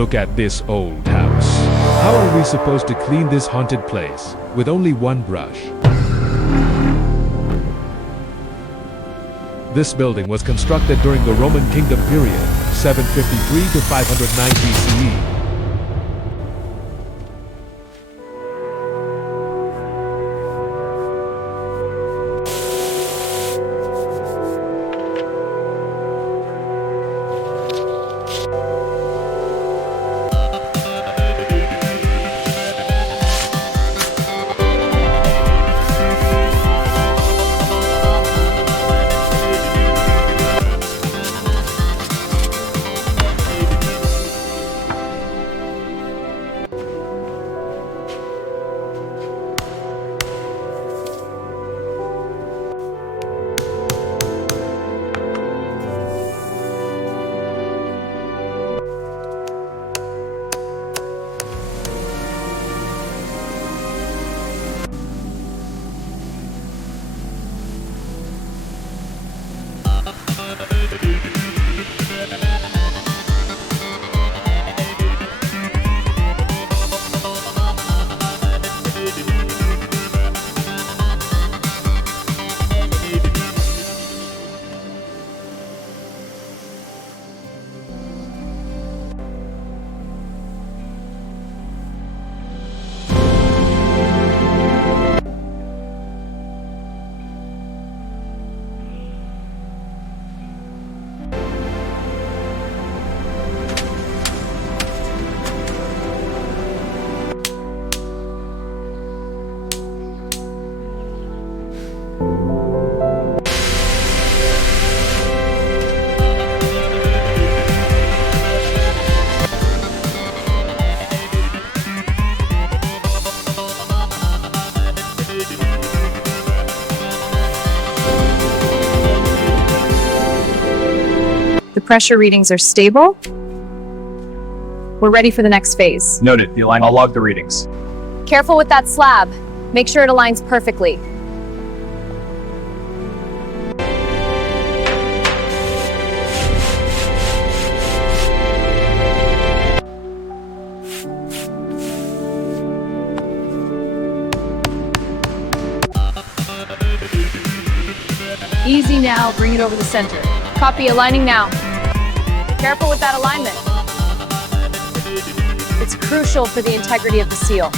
Look at this old house. How are we supposed to clean this haunted place with only one brush? This building was constructed during the Roman Kingdom period, 753 to 509 BCE. The pressure readings are stable. We're ready for the next phase. Noted. I'll log the readings. Careful with that slab. Make sure it aligns perfectly. Easy now, bring it over the center. Copy, aligning now. Careful with that alignment. It's crucial for the integrity of the seal.